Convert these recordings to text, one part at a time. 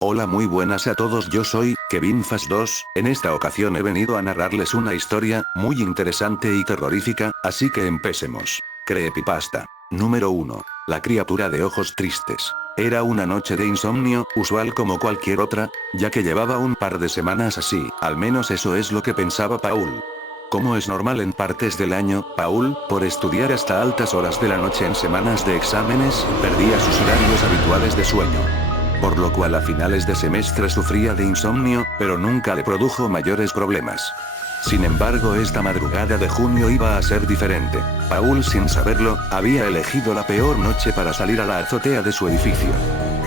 Hola, muy buenas a todos, yo soy Kevin Fast 2, en esta ocasión he venido a narrarles una historia muy interesante y terrorífica, así que empecemos. Creepypasta. Número 1. La criatura de ojos tristes. Era una noche de insomnio, usual como cualquier otra, ya que llevaba un par de semanas así, al menos eso es lo que pensaba Paul. Como es normal en partes del año, Paul, por estudiar hasta altas horas de la noche en semanas de exámenes, perdía sus horarios habituales de sueño. Por lo cual a finales de semestre sufría de insomnio, pero nunca le produjo mayores problemas. Sin embargo, esta madrugada de junio iba a ser diferente. Paul, sin saberlo, había elegido la peor noche para salir a la azotea de su edificio.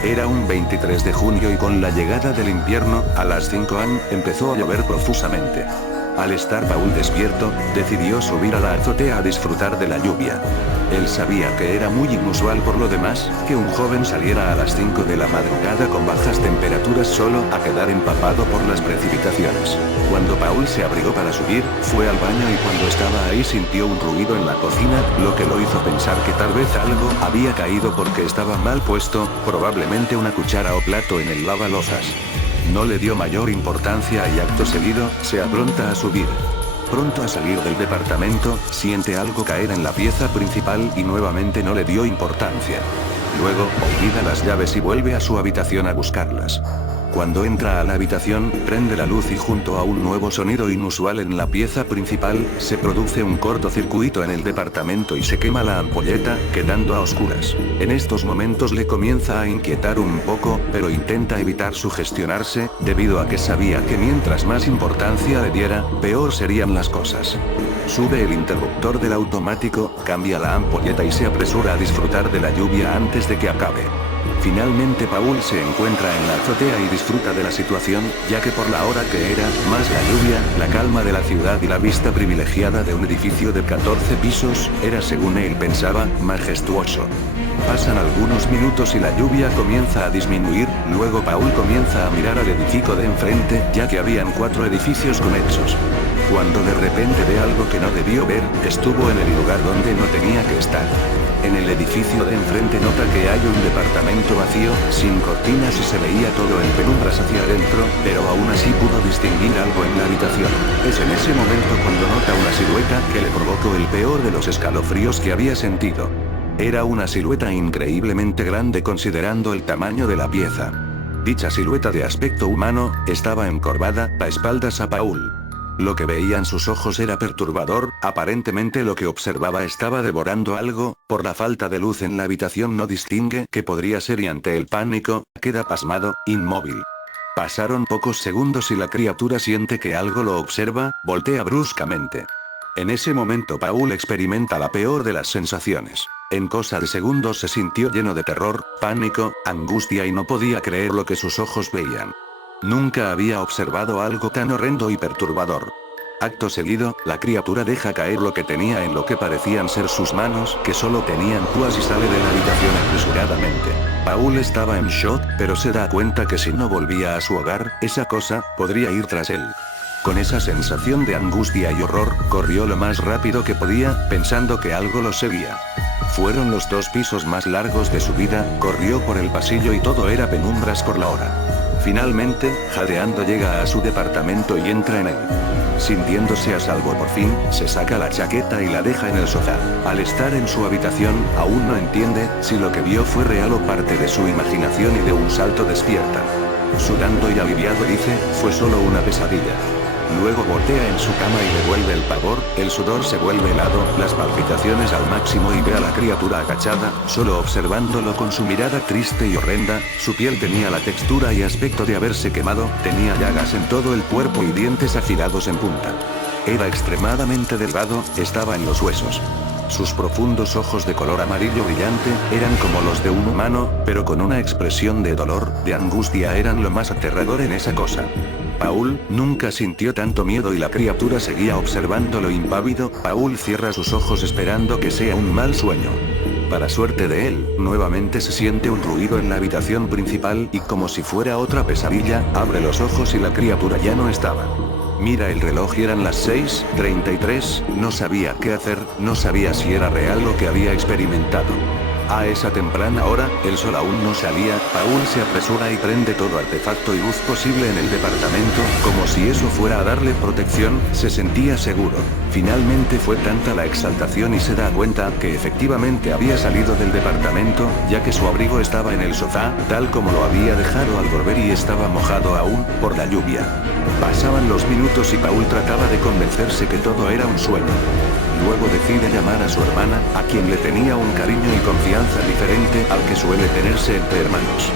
Era un 23 de junio y con la llegada del invierno, a las 5 am, empezó a llover profusamente. Al estar Paul despierto, decidió subir a la azotea a disfrutar de la lluvia. Él sabía que era muy inusual por lo demás, que un joven saliera a las 5 de la madrugada con bajas temperaturas solo a quedar empapado por las precipitaciones. Cuando Paul se abrigó para subir, fue al baño y cuando estaba ahí sintió un ruido en la cocina, lo que lo hizo pensar que tal vez algo había caído porque estaba mal puesto, probablemente una cuchara o plato en el lavalosas. No le dio mayor importancia y acto seguido, se apronta a subir. Pronto a salir del departamento, siente algo caer en la pieza principal y nuevamente no le dio importancia. Luego, olvida las llaves y vuelve a su habitación a buscarlas. Cuando entra a la habitación, prende la luz y junto a un nuevo sonido inusual en la pieza principal, se produce un cortocircuito en el departamento y se quema la ampolleta, quedando a oscuras. En estos momentos le comienza a inquietar un poco, pero intenta evitar sugestionarse, debido a que sabía que mientras más importancia le diera, peor serían las cosas. Sube el interruptor del automático, cambia la ampolleta y se apresura a disfrutar de la lluvia antes de que acabe. Finalmente Paul se encuentra en la azotea y disfruta de la situación, ya que por la hora que era, más la lluvia, la calma de la ciudad y la vista privilegiada de un edificio de 14 pisos, era según él pensaba, majestuoso. Pasan algunos minutos y la lluvia comienza a disminuir, luego Paul comienza a mirar al edificio de enfrente, ya que habían 4 edificios conexos. Cuando de repente ve algo que no debió ver, estuvo en el lugar donde no tenía que estar. En el edificio de enfrente nota que hay un departamento vacío, sin cortinas y se veía todo en penumbras hacia adentro, pero aún así pudo distinguir algo en la habitación. Es en ese momento cuando nota una silueta que le provocó el peor de los escalofríos que había sentido. Era una silueta increíblemente grande considerando el tamaño de la pieza. Dicha silueta de aspecto humano, estaba encorvada, a espaldas a Paul. Lo que veían sus ojos era perturbador, aparentemente lo que observaba estaba devorando algo, por la falta de luz en la habitación no distingue qué podría ser y ante el pánico, queda pasmado, inmóvil. Pasaron pocos segundos y la criatura siente que algo lo observa, voltea bruscamente. En ese momento Paul experimenta la peor de las sensaciones. En cosa de segundos se sintió lleno de terror, pánico, angustia y no podía creer lo que sus ojos veían. Nunca había observado algo tan horrendo y perturbador. Acto seguido, la criatura deja caer lo que tenía en lo que parecían ser sus manos, que solo tenían púas y sale de la habitación apresuradamente. Paul estaba en shock, pero se da cuenta que si no volvía a su hogar, esa cosa, podría ir tras él. Con esa sensación de angustia y horror, corrió lo más rápido que podía, pensando que algo lo seguía. Fueron los 2 pisos más largos de su vida, corrió por el pasillo y todo era penumbras por la hora. Finalmente, jadeando llega a su departamento y entra en él. Sintiéndose a salvo por fin, se saca la chaqueta y la deja en el sofá. Al estar en su habitación, aún no entiende si lo que vio fue real o parte de su imaginación y de un salto despierta. Sudando y aliviado dice, fue solo una pesadilla. Luego voltea en su cama y le vuelve el pavor, el sudor se vuelve helado, las palpitaciones al máximo y ve a la criatura agachada, solo observándolo con su mirada triste y horrenda, su piel tenía la textura y aspecto de haberse quemado, tenía llagas en todo el cuerpo y dientes afilados en punta. Era extremadamente delgado, estaba en los huesos. Sus profundos ojos de color amarillo brillante, eran como los de un humano, pero con una expresión de dolor, de angustia eran lo más aterrador en esa cosa. Paul nunca sintió tanto miedo y la criatura seguía observándolo impávido. Paul cierra sus ojos esperando que sea un mal sueño. Para suerte de él, nuevamente se siente un ruido en la habitación principal y como si fuera otra pesadilla, abre los ojos y la criatura ya no estaba. Mira el reloj y eran las 6:33, no sabía qué hacer, no sabía si era real lo que había experimentado. A esa temprana hora, el sol aún no salía, Paul se apresura y prende todo artefacto y luz posible en el departamento, como si eso fuera a darle protección, se sentía seguro. Finalmente fue tanta la exaltación y se da cuenta que efectivamente había salido del departamento, ya que su abrigo estaba en el sofá, tal como lo había dejado al volver y estaba mojado aún, por la lluvia. Pasaban los minutos y Paul trataba de convencerse que todo era un sueño. Luego decide llamar a su hermana, a quien le tenía un cariño y confianza diferente al que suele tenerse entre hermanos.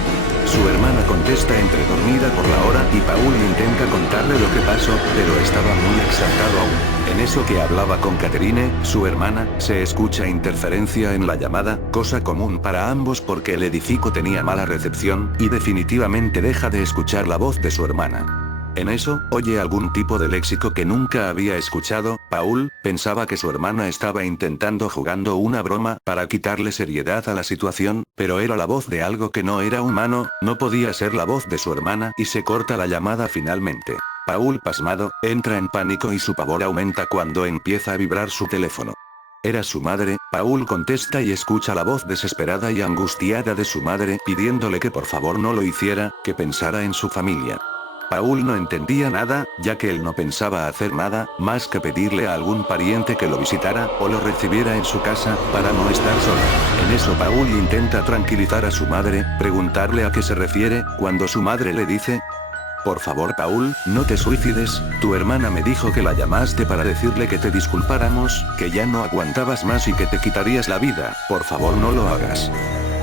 Su hermana contesta entre dormida por la hora y Paul intenta contarle lo que pasó, pero estaba muy exaltado aún. En eso que hablaba con Catherine, su hermana, se escucha interferencia en la llamada, cosa común para ambos porque el edificio tenía mala recepción, y definitivamente deja de escuchar la voz de su hermana. En eso, oye algún tipo de léxico que nunca había escuchado. Paul pensaba que su hermana estaba jugando una broma para quitarle seriedad a la situación, pero era la voz de algo que no era humano, no podía ser la voz de su hermana y se corta la llamada finalmente. Paul, pasmado, entra en pánico y su pavor aumenta cuando empieza a vibrar su teléfono. Era su madre. Paul contesta y escucha la voz desesperada y angustiada de su madre pidiéndole que por favor no lo hiciera, que pensara en su familia. Paul no entendía nada, ya que él no pensaba hacer nada, más que pedirle a algún pariente que lo visitara, o lo recibiera en su casa, para no estar solo. En eso Paul intenta tranquilizar a su madre, preguntarle a qué se refiere, cuando su madre le dice: por favor Paul, no te suicides, tu hermana me dijo que la llamaste para decirle que te disculpáramos, que ya no aguantabas más y que te quitarías la vida, por favor no lo hagas.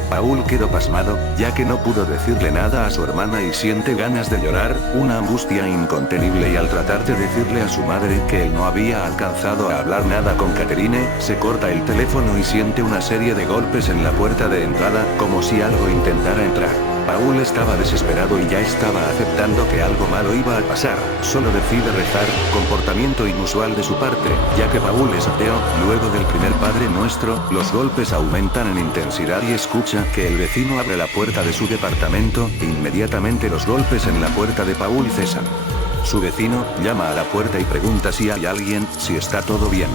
Paul quedó pasmado, ya que no pudo decirle nada a su hermana y siente ganas de llorar, una angustia incontenible y al tratar de decirle a su madre que él no había alcanzado a hablar nada con Catherine, se corta el teléfono y siente una serie de golpes en la puerta de entrada, como si algo intentara entrar. Paul estaba desesperado y ya estaba aceptando que algo malo iba a pasar, solo decide rezar, comportamiento inusual de su parte, ya que Paul es ateo. Luego del primer Padre Nuestro, los golpes aumentan en intensidad y escucha que el vecino abre la puerta de su departamento, e inmediatamente los golpes en la puerta de Paul cesan. Su vecino llama a la puerta y pregunta si hay alguien, si está todo bien.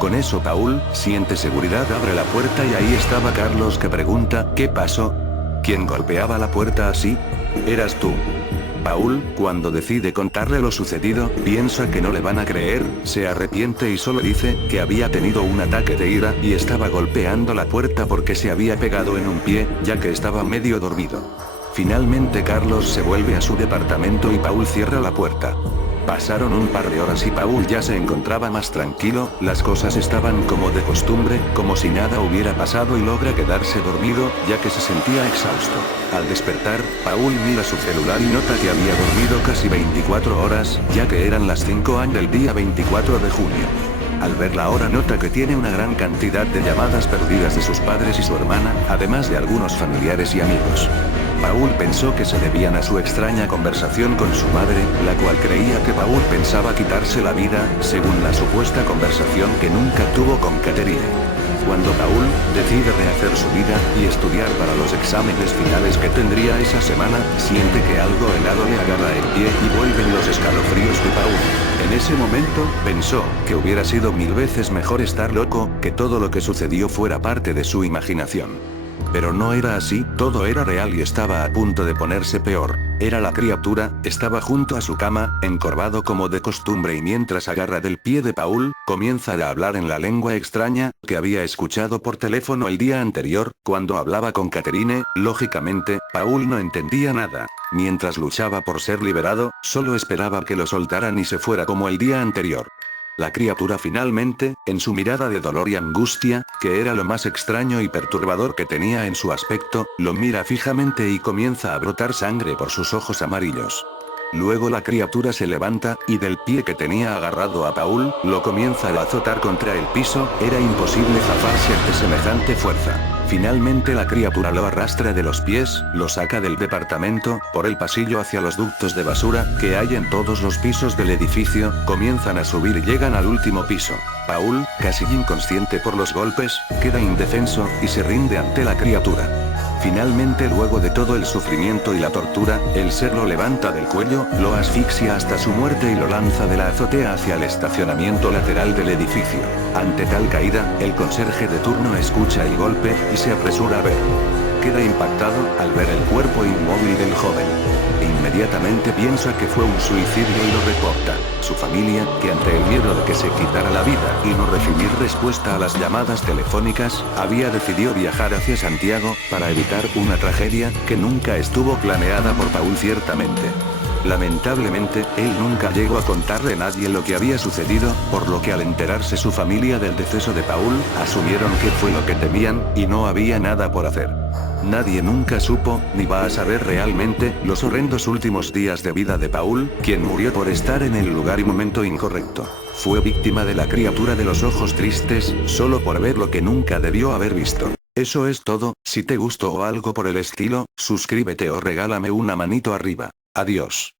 Con eso Paul siente seguridad, abre la puerta y ahí estaba Carlos, que pregunta: ¿qué pasó? ¿Quién golpeaba la puerta así? Eras tú. Paul, cuando decide contarle lo sucedido, piensa que no le van a creer, se arrepiente y solo dice que había tenido un ataque de ira y estaba golpeando la puerta porque se había pegado en un pie, ya que estaba medio dormido. Finalmente Carlos se vuelve a su departamento y Paul cierra la puerta. Pasaron un par de horas y Paul ya se encontraba más tranquilo, las cosas estaban como de costumbre, como si nada hubiera pasado y logra quedarse dormido, ya que se sentía exhausto. Al despertar, Paul mira su celular y nota que había dormido casi 24 horas, ya que eran las 5 am del día 24 de junio. Al ver la hora nota que tiene una gran cantidad de llamadas perdidas de sus padres y su hermana, además de algunos familiares y amigos. Paul pensó que se debían a su extraña conversación con su madre, la cual creía que Paul pensaba quitarse la vida, según la supuesta conversación que nunca tuvo con Catherine. Cuando Paul decide rehacer su vida y estudiar para los exámenes finales que tendría esa semana, siente que algo helado le agarra el pie y vuelven los escalofríos de Paul. En ese momento, pensó que hubiera sido 1000 veces mejor estar loco, que todo lo que sucedió fuera parte de su imaginación. Pero no era así, todo era real y estaba a punto de ponerse peor. Era la criatura, estaba junto a su cama, encorvado como de costumbre y mientras agarra del pie de Paul, comienza a hablar en la lengua extraña que había escuchado por teléfono el día anterior, cuando hablaba con Catherine. Lógicamente, Paul no entendía nada. Mientras luchaba por ser liberado, solo esperaba que lo soltaran y se fuera como el día anterior. La criatura finalmente, en su mirada de dolor y angustia, que era lo más extraño y perturbador que tenía en su aspecto, lo mira fijamente y comienza a brotar sangre por sus ojos amarillos. Luego la criatura se levanta, y del pie que tenía agarrado a Paul, lo comienza a azotar contra el piso. Era imposible zafarse ante semejante fuerza. Finalmente la criatura lo arrastra de los pies, lo saca del departamento, por el pasillo hacia los ductos de basura, que hay en todos los pisos del edificio, comienzan a subir y llegan al último piso. Paul, casi inconsciente por los golpes, queda indefenso, y se rinde ante la criatura. Finalmente, luego de todo el sufrimiento y la tortura, el ser lo levanta del cuello, lo asfixia hasta su muerte y lo lanza de la azotea hacia el estacionamiento lateral del edificio. Ante tal caída, el conserje de turno escucha el golpe, y se apresura a ver. Queda impactado, al ver el cuerpo inmóvil del joven. Inmediatamente piensa que fue un suicidio y lo reporta. Su familia, que ante el miedo de que se quitara la vida y no recibir respuesta a las llamadas telefónicas, había decidido viajar hacia Santiago, para evitar una tragedia, que nunca estuvo planeada por Paul ciertamente. Lamentablemente, él nunca llegó a contarle a nadie lo que había sucedido, por lo que al enterarse su familia del deceso de Paul, asumieron que fue lo que temían, y no había nada por hacer. Nadie nunca supo, ni va a saber realmente, los horrendos últimos días de vida de Paul, quien murió por estar en el lugar y momento incorrecto. Fue víctima de la criatura de los ojos tristes, solo por ver lo que nunca debió haber visto. Eso es todo. Si te gustó o algo por el estilo, suscríbete o regálame una manito arriba. Adiós.